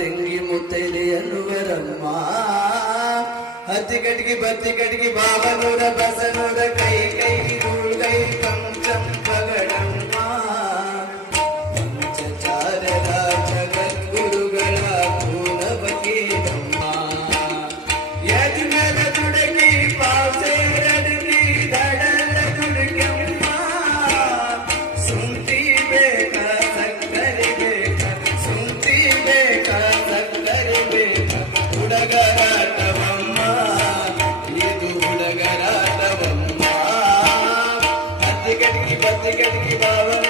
ತೆಂಗಿ ಮುತ್ತೈದೆ ಎನ್ನುವರಮ್ಮ ಹತ್ತಿ ಕಟ್ಗಿ ಬತ್ತಿ ಕಟ್ಗಿ ಬಾಬನೋದ ಬಸನೋದ ಕೈ ಕೈ Happy Mother.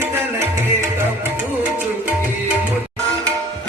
ಕವಿತನ ಕೇಳ್ತಪ್ಪ